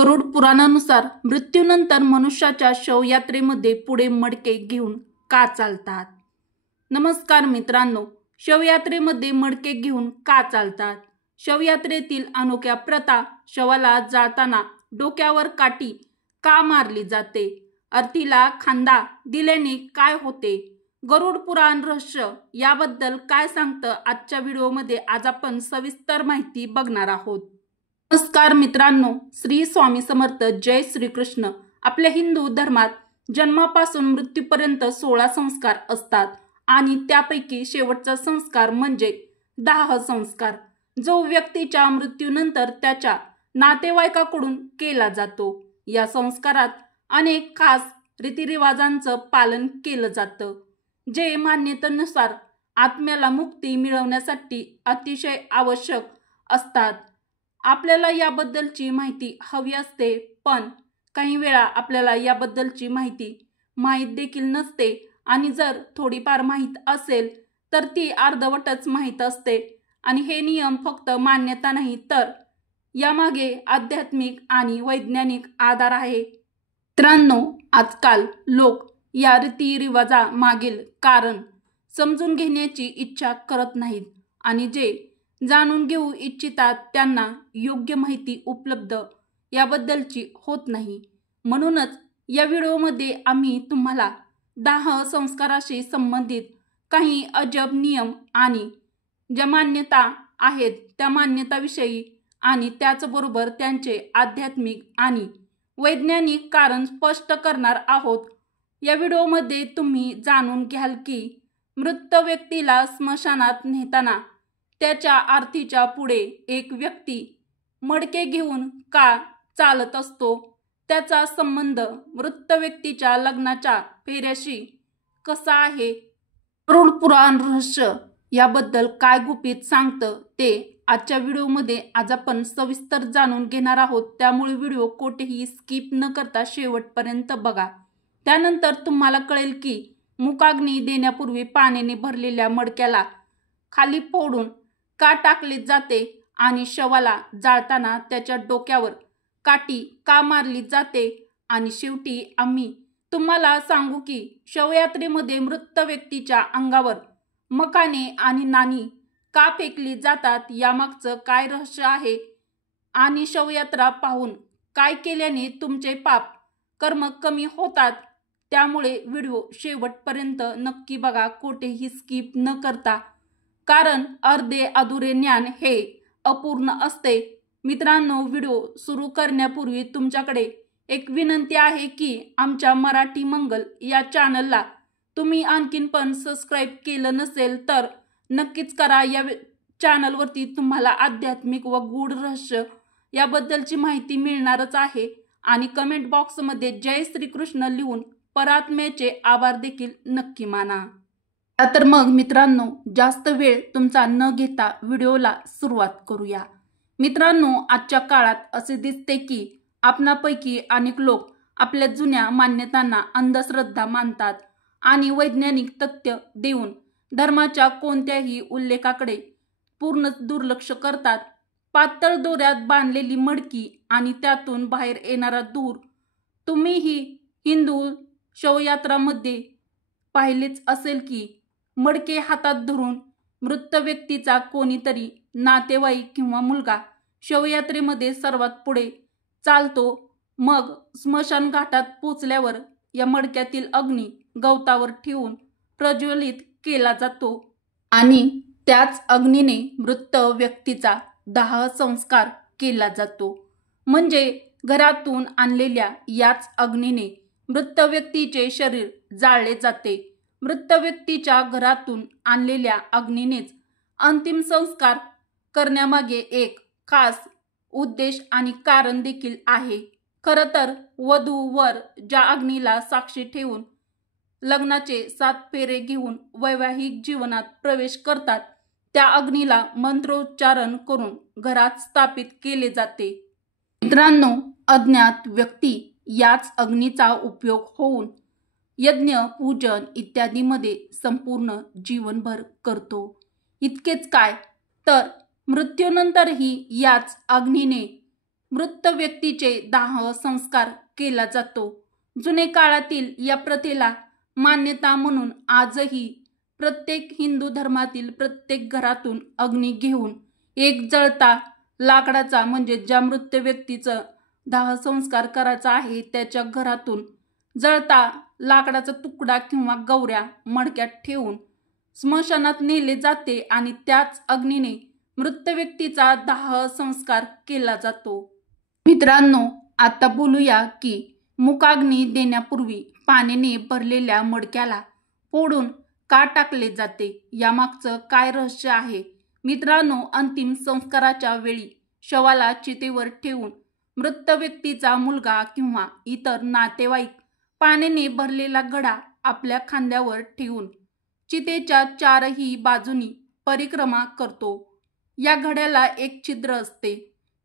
गरुड पुराणानुसार मृत्यूनंतर मनुष्याच्या शवयात्रेमध्ये पुढे मडके घेऊन का चालतात? नमस्कार मित्रांनो, शवयात्रेमध्ये मडके घेऊन का चालतात? शवयात्रेतील अनोख्या प्रथा, शवाला जाळताना डोक्यावर काठी का मारली जाते? अर्थीला खांदा दिल्याने काय होते? गरुड पुराण रहस्य याबद्दल काय सांगतं? आजच्या व्हिडिओमध्ये आज आपण सविस्तर माहिती बघणार आहोत. नमस्कार मित्रांनो, श्री स्वामी समर्थ, जय श्री कृष्ण. आपल्या हिंदू धर्मात जन्मापासून मृत्यूपर्यंत 16 संस्कार असतात आणि त्यापैकी शेवटचा संस्कार म्हणजे दाह संस्कार, जो व्यक्तीच्या मृत्यूनंतर त्याच्या नातेवाईकाकडून केला जातो. या संस्कारात अनेक खास रीतिरिवाजांचं पालन केलं जातं, जे मान्यतेनुसार आत्म्याला मुक्ती मिळवण्यासाठी अतिशय आवश्यक असतात. आपल्याला याबद्दलची माहिती हवी असते, पण काही वेळा आपल्याला याबद्दलची माहिती माहीत देखील नसते आणि जर थोडीफार माहीत असेल तर ती अर्धवटच माहीत असते. आणि हे नियम फक्त मान्यता नाही, तर यामागे आध्यात्मिक आणि वैज्ञानिक आधार आहे. मित्रांनो, आजकाल लोक या रीतिरिवाजामागील कारण समजून घेण्याची इच्छा करत नाहीत आणि जे जाणून घेऊ इच्छितात त्यांना योग्य माहिती उपलब्ध याबद्दलची होत नाही. म्हणूनच या व्हिडिओमध्ये आम्ही तुम्हाला दाह संस्काराशी संबंधित काही अजब नियम आणि ज्या मान्यता आहेत त्या मान्यताविषयी आणि त्याचबरोबर त्यांचे आध्यात्मिक आणि वैज्ञानिक कारण स्पष्ट करणार आहोत. या व्हिडिओमध्ये तुम्ही जाणून घ्याल की मृत व्यक्तीला स्मशानात नेताना त्याच्या आरतीच्या पुढे एक व्यक्ती मडके घेऊन का चालत असतो, त्याचा संबंध मृत व्यक्तीच्या लग्नाच्या फेऱ्याशी कसा आहे, गरुड पुराण रहस्य याबद्दल काय गुपित सांगतं ते आजच्या व्हिडिओमध्ये आज आपण सविस्तर जाणून घेणार आहोत. त्यामुळे व्हिडिओ कोठेही स्किप न करता शेवटपर्यंत बघा. त्यानंतर तुम्हाला कळेल की मुखाग्नी देण्यापूर्वी पाण्याने भरलेल्या मडक्याला खाली फोडून का टाकले जाते आणि शवाला जाळताना त्याच्या डोक्यावर काठी का मारली जाते. आणि शेवटी आम्ही तुम्हाला सांगू की शवयात्रेमध्ये मृत व्यक्तीच्या अंगावर मखाणे आणि नाणी का फेकली जातात, यामागचं काय रहस्य आहे आणि शवयात्रा पाहून काय केल्याने तुमचे पाप कर्म कमी होतात. त्यामुळे व्हिडिओ शेवटपर्यंत नक्की बघा, कोठेही स्किप न करता, कारण अर्धे अधुरे ज्ञान हे अपूर्ण असते. मित्रांनो, व्हिडिओ सुरू करण्यापूर्वी तुमच्याकडे एक विनंती आहे की आमच्या मराठी मंगल या चॅनलला तुम्ही आणखीन पण सबस्क्राईब केलं नसेल तर नक्कीच करा. या चॅनलवरती तुम्हाला आध्यात्मिक व गूढ रहस्य याबद्दलची माहिती मिळणारच आहे. आणि कमेंट बॉक्समध्ये जय श्रीकृष्ण लिहून परात्म्याचे आभार देखील नक्की माना. तर मग मित्रांनो, जास्त वेळ तुमचा न घेता व्हिडिओला सुरुवात करूया. मित्रांनो, आजच्या काळात असे दिसते की आपणापैकी अनेक लोक आपल्या जुन्या मान्यतांना अंधश्रद्धा मानतात आणि वैज्ञानिक तथ्य देऊन धर्माच्या कोणत्याही उल्लेखाकडे पूर्ण दुर्लक्ष करतात. पातळ दोऱ्यात बांधलेली मडकी आणि त्यातून बाहेर येणारा धूर तुम्हीही हिंदू शवयात्रामध्ये पाहिलेच असेल की मडके हातात धरून मृत व्यक्तीचा कोणीतरी नातेवाईक किंवा मुलगा शवयात्रेमध्ये सर्वात पुढे चालतो. मग स्मशानघाटात पोचल्यावर या मडक्यातील अग्नी गवतावर ठेवून प्रज्वलित केला जातो आणि त्याच अग्नीने मृत व्यक्तीचा दाह संस्कार केला जातो. म्हणजे घरातून आणलेल्या याच अग्नीने मृत व्यक्तीचे शरीर जाळले जाते. मृत व्यक्तीच्या घरातून आणलेल्या अग्नीनेच अंतिम संस्कार करण्यामागे एक खास उद्देश आणि कारण देखील आहे. खरं तर वधू वर ज्या अग्नीला साक्षी ठेवून लग्नाचे 7 फेरे घेऊन वैवाहिक जीवनात प्रवेश करतात, त्या अग्नीला मंत्रोच्चारण करून घरात स्थापित केले जाते. मित्रांनो, अज्ञात व्यक्ती याच अग्नीचा उपयोग होऊन यज्ञ, पूजन इत्यादीमध्ये संपूर्ण जीवनभर करतो. इतकेच काय, तर मृत्यूनंतरही याच अग्नीने मृत व्यक्तीचे दाह संस्कार केला जातो। जुने काळातील या प्रथेला मान्यता म्हणून आजही प्रत्येक हिंदू धर्मातील प्रत्येक घरातून अग्नी घेऊन एक जळता लाकडाचा म्हणजे ज्या मृत व्यक्तीचं दाह संस्कार करायचा आहे त्याच्या घरातून जळता लाकडाचा तुकडा किंवा गौऱ्या मडक्यात ठेवून स्मशानात नेले जाते आणि त्याच अग्नीने मृत व्यक्तीचा दाह संस्कार केला जातो। मित्रांनो, आता बोलूया की मुकाग्नी देण्यापूर्वी पाण्याने भरलेल्या मडक्याला फोडून का टाकले जाते, यामागचं काय रहस्य आहे। मित्रांनो, अंतिम संस्काराच्या वेळी शवाला चितेवर ठेवून मृत व्यक्तीचा मुलगा किंवा इतर नातेवाईक पाण्याने भरलेला घडा आपल्या खांद्यावर ठेवून चितेच्या चारही बाजूनी परिक्रमा करतो। या घड्याला एक छिद्र असते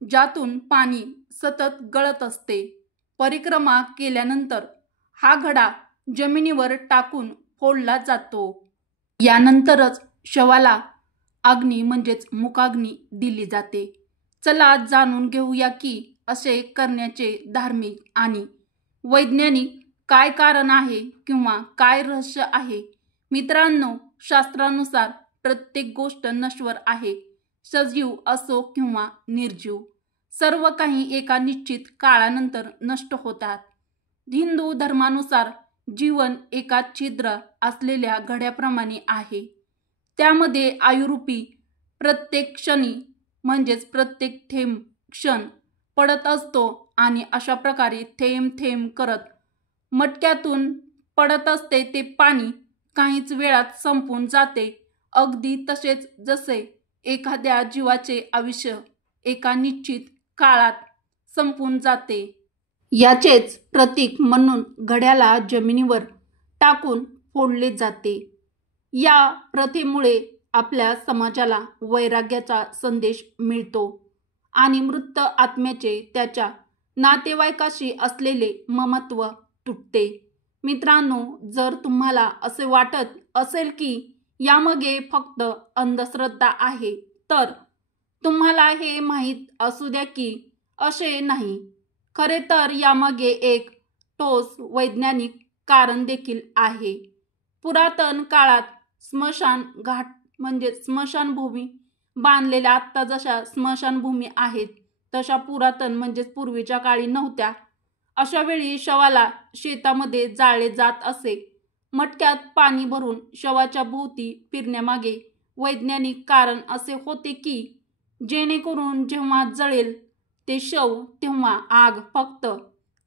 ज्यातून पाणी सतत गळत असते। परिक्रमा केल्यानंतर हा घडा जमिनीवर टाकून फोडला जातो। यानंतरच शवाला अग्नी म्हणजेच मुकाग्नी दिली जाते। चला जाणून घेऊया की असे करण्याचे धार्मिक आणि वैज्ञानिक काय कारण आहे किंवा काय रहस्य आहे। मित्रांनो, शास्त्रानुसार प्रत्येक गोष्ट नश्वर आहे, सजीव असो किंवा निर्जीव, सर्व काही एका निश्चित काळानंतर नष्ट होतात। हिंदू धर्मानुसार जीवन एका छिद्र असलेल्या घड्याप्रमाणे आहे, त्यामध्ये आयुरूपी प्रत्येक क्षणी म्हणजेच प्रत्येक थेंब क्षण पडत असतो आणि अशा प्रकारे थेंब थेंब करत मटक्यातून पडत असते ते पाणी काहीच वेळात संपून जाते। अगदी तसेच जसे एखाद्या जीवाचे आयुष्य एका निश्चित काळात संपून जाते। याचेच प्रतीक म्हणून घड्याला जमिनीवर टाकून फोडले जाते। या प्रथेमुळे आपल्या समाजाला वैराग्याचा संदेश मिळतो आणि मृत आत्म्याचे त्याच्या नातेवाईकाशी असलेले ममत्व तुटते। मित्रांनो, जर तुम्हाला असे वाटत असेल की यामागे फक्त अंधश्रद्धा आहे तर तुम्हाला हे माहीत असू द्या की असे नाही। खरे तर यामागे एक ठोस वैज्ञानिक कारण देखील आहे। पुरातन काळात स्मशान घाट म्हणजे स्मशानभूमी बांधलेल्या आत्ता जशा स्मशानभूमी आहेत तशा पुरातन म्हणजेच पूर्वीच्या काळी नव्हत्या। अशा वेळी शवाला शेतामध्ये जाळले जात असे। मटक्यात पाणी भरून शवाच्या भोवती फिरण्यामागे वैज्ञानिक कारण असे होते की जेणेकरून जेव्हा जळेल ते शव तेव्हा आग फक्त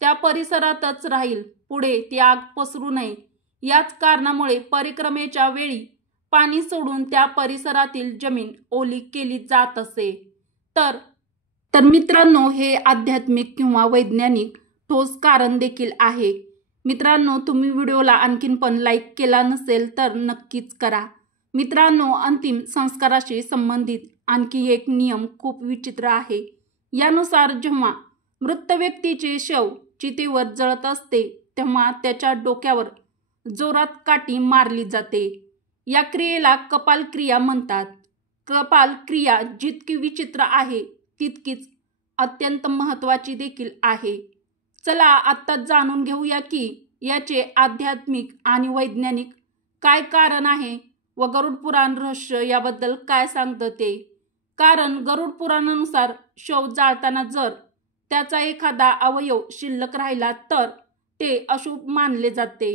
त्या परिसरातच राहील, पुढे ती आग पसरू नये। याच कारणामुळे परिक्रमेच्या वेळी पाणी सोडून त्या परिसरातील जमीन ओली केली जात असे। तर मित्रांनो, हे आध्यात्मिक किंवा वैज्ञानिक ठोस कारण देखील आहे। मित्रांनो, तुम्ही व्हिडिओला आणखीन पण लाईक केला नसेल तर नक्कीच करा। मित्रांनो, अंतिम संस्काराशी संबंधित आणखी एक नियम खूप विचित्र आहे। यानुसार जेव्हा मृत व्यक्तीचे शव चितेवर जळत असते तेव्हा त्याच्या डोक्यावर जोरात काठी मारली जाते। या क्रियेला कपाल क्रिया म्हणतात। कपाल क्रिया जितकी विचित्र आहे तितकीच अत्यंत महत्त्वाची देखील आहे। चला आता जाणून घेऊया की याचे आध्यात्मिक आणि वैज्ञानिक काय कारण आहे व गरुड पुराण रहस्य याबद्दल काय सांगतं ते। कारण गरुड पुराणानुसार शव जाळताना जर त्याचा एखादा अवयव शिल्लक राहिला तर ते अशुभ मानले जाते।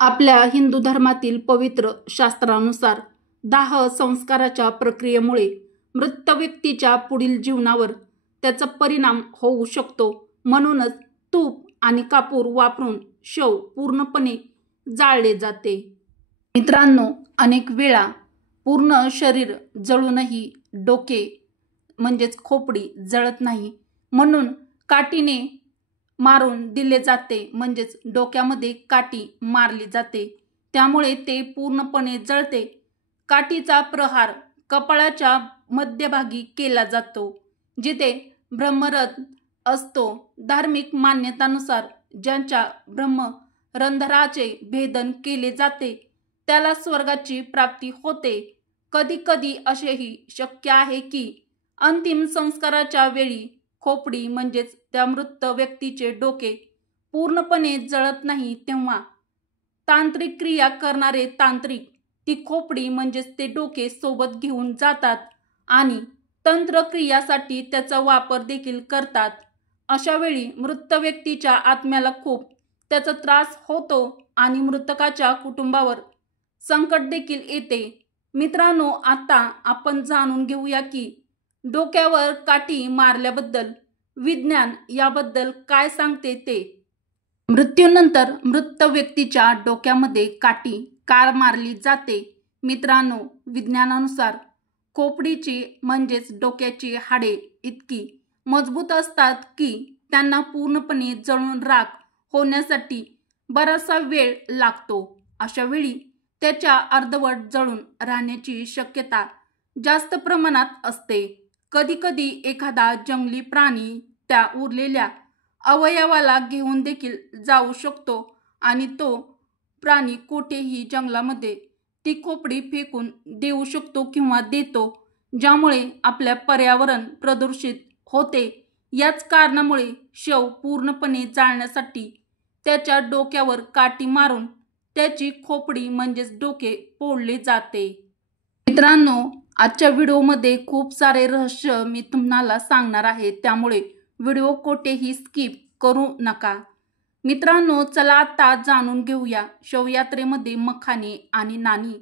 आपल्या हिंदू धर्मातील पवित्र शास्त्रानुसार दाह संस्काराच्या प्रक्रियेमुळे मृत व्यक्तीच्या पुढील जीवनावर त्याचा परिणाम होऊ शकतो। म्हणूनच तूप आणि कापूर वापरून शव पूर्णपणे जाळले जाते। मित्रांनो, अनेक वेळा पूर्ण शरीर जळूनही डोके म्हणजेच खोपडी जळत नाही, म्हणून काठीने मारून दिले जाते म्हणजेच डोक्यामध्ये काठी मारली जाते, त्यामुळे ते पूर्णपणे जळते। काठीचा प्रहार कपाळाच्या मध्यभागी केला जातो जिथे ब्रह्मरंध्र असतो। धार्मिक मान्यतानुसार ज्यांच्या ब्रह्मरंध्राचे भेदन केले जाते त्याला स्वर्गाची प्राप्ती होते। कधी कधी असेही शक्य आहे की अंतिम संस्काराच्या वेळी खोपडी म्हणजेच त्या मृत व्यक्तीचे डोके पूर्णपणे जळत नाही तेव्हा तांत्रिक क्रिया करणारे तांत्रिक ती खोपडी म्हणजेच ते डोके सोबत घेऊन जातात आणि तंत्रक्रियासाठी त्याचा वापर देखील करतात। अशा वेळी मृत व्यक्तीच्या आत्म्याला खूप त्याचा त्रास होतो आणि मृतकाच्या कुटुंबावर संकट देखील येते। मित्रांनो, आता आपण जाणून घेऊया की डोक्यावर काठी मारल्याबद्दल विज्ञान याबद्दल काय सांगते ते। मृत्यूनंतर मृत व्यक्तीच्या डोक्यामध्ये काठी का मारली जाते? मित्रांनो, विज्ञानानुसार खोपडीची म्हणजेच डोक्याची हाडे इतकी मजबूत असतात की त्यांना पूर्णपणे जळून राख होण्यासाठी बराचसा वेळ लागतो। अशा वेळी त्याच्या अर्धवट जळून राहण्याची शक्यता जास्त प्रमाणात असते। कधीकधी एखादा जंगली प्राणी त्या उरलेल्या अवयवाला घेऊन देखील जाऊ शकतो आणि तो प्राणी कुठेही जंगलामध्ये ती खोपडी फेकून देऊ शकतो किंवा देतो, ज्यामुळे आपल्या पर्यावरण प्रदूषित होते। याच कारणामुळे शव पूर्णपणे जाळण्यासाठी त्याच्या डोक्यावर काठी मारून त्याची खोपडी म्हणजेच डोके फोडले जाते। मित्रांनो, आजच्या व्हिडिओमध्ये खूप सारे रहस्य मी तुम्हाला सांगणार आहे, त्यामुळे व्हिडिओ कोठेही स्किप करू नका। मित्रांनो, चला आता जाणून घेऊया शवयात्रेमध्ये मखाने आणि नाणी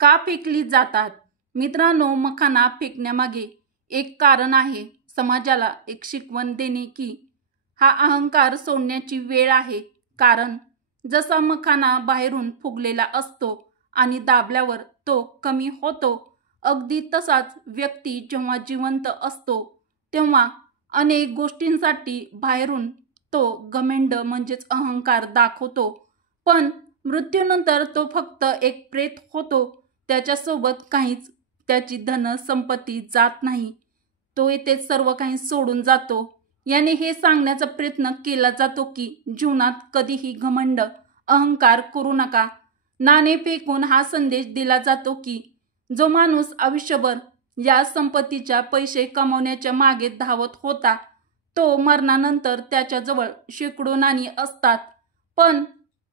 का फेकली जातात। मित्रांनो, मखाना फेकण्यामागे एक कारण आहे, समाजाला एक शिकवण देणे की हा अहंकार सोडण्याची वेळ आहे। कारण जसा मखाना बाहेरून फुगलेला असतो आणि दाबल्यावर तो कमी होतो, अगदी तसाच व्यक्ती जेव्हा जिवंत असतो तेव्हा अनेक गोष्टींसाठी बाहेरून तो घमंड म्हणजेच अहंकार दाखवतो, पण मृत्यूनंतर तो फक्त एक प्रेत होतो। त्याच्यासोबत काहीच त्याची धन संपत्ती जात नाही, तो येथे सर्व काही सोडून जातो। याने हे सांगण्याचा प्रयत्न केला जातो की जीवनात कधीही घमंड अहंकार करू नका। नाणे फेकून हा संदेश दिला जातो की जो माणूस आयुष्यभर या संपत्तीच्या पैसे कमवण्याच्या मागे धावत होता, तो मरणानंतर त्याच्याजवळ शेकडो नाणी असतात, पण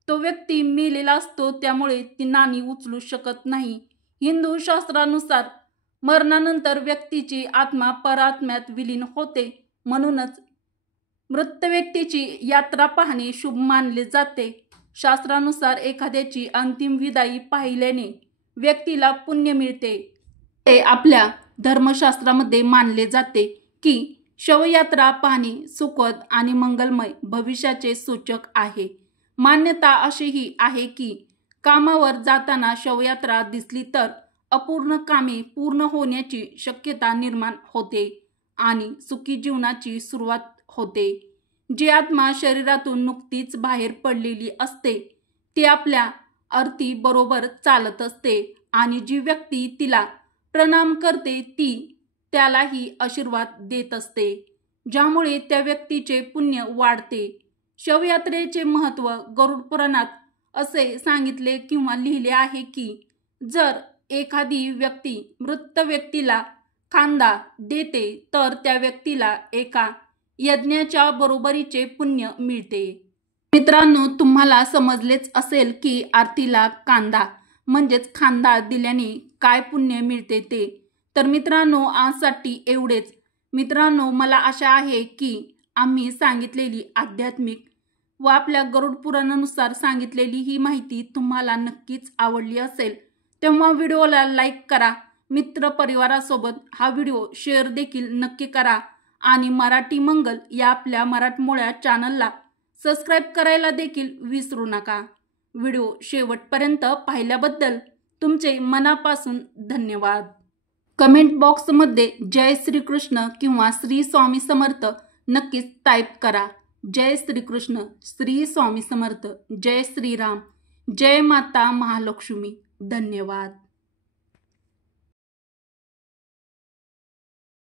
तो व्यक्ती मेलेला असतो, त्यामुळे ती नाणी उचलू शकत नाही। हिंदू शास्त्रानुसार मरणानंतर व्यक्तीची आत्मा परआत्म्यात विलीन होते, म्हणूनच मृत व्यक्तीची यात्रा पाहणे शुभ मानले जाते। शास्त्रानुसार एखाद्याची अंतिम विदाई पाहिल्याने व्यक्तीला पुण्य मिळते। ते आपल्या धर्मशास्त्रामध्ये मानले जाते की शवयात्रा पाहणे सुखद आणि मंगलमय भविष्याचे सूचक आहे। मान्यता अशीही आहे की कामावर जाताना शवयात्रा दिसली तर अपूर्ण कामे पूर्ण होण्याची शक्यता निर्माण होते आणि सुखी जीवनाची सुरुवात होते। जी आत्मा शरीरातून नुकतीच बाहेर पडलेली असते ती आपल्या अर्थी बरोबर चालत असते आणि जी व्यक्ती तिला प्रणाम करते ती त्यालाही आशीर्वाद देत असते, ज्यामुळे त्या व्यक्तीचे पुण्य वाढते। शवयात्रेचे महत्त्व गरुड पुराणात असे सांगितले किंवा लिहिले आहे की जर एखादी व्यक्ती मृत व्यक्तीला खांदा देते तर त्या व्यक्तीला एका यज्ञाच्या बरोबरीचे पुण्य मिळते। मित्रांनो, तुम्हाला समजलेच असेल की आरतीला कांदा म्हणजेच खांदा दिल्याने काय पुण्य मिळते ते। तर मित्रांनो, आजसाठी एवढेच। मित्रांनो, मला आशा आहे की आम्ही सांगितलेली आध्यात्मिक व आपल्या गरुड पुराणानुसार सांगितलेली ही माहिती तुम्हाला नक्कीच आवडली असेल। तेव्हा व्हिडिओला लाईक करा, मित्रपरिवारासोबत हा व्हिडिओ शेअर देखील नक्की करा आणि मराठी मंगल या आपल्या मराठमोळ्या चॅनलला सबस्क्राईब करायला देखील विसरू नका। व्हिडिओ शेवटपर्यंत पाहिल्याबद्दल तुमचे मनापासून धन्यवाद। कमेंट बॉक्समध्ये जय श्रीकृष्ण किंवा श्री स्वामी समर्थ नक्कीच टाईप करा। जय श्रीकृष्ण, श्री स्वामी समर्थ, जय श्रीराम, जय माता महालक्ष्मी। धन्यवाद।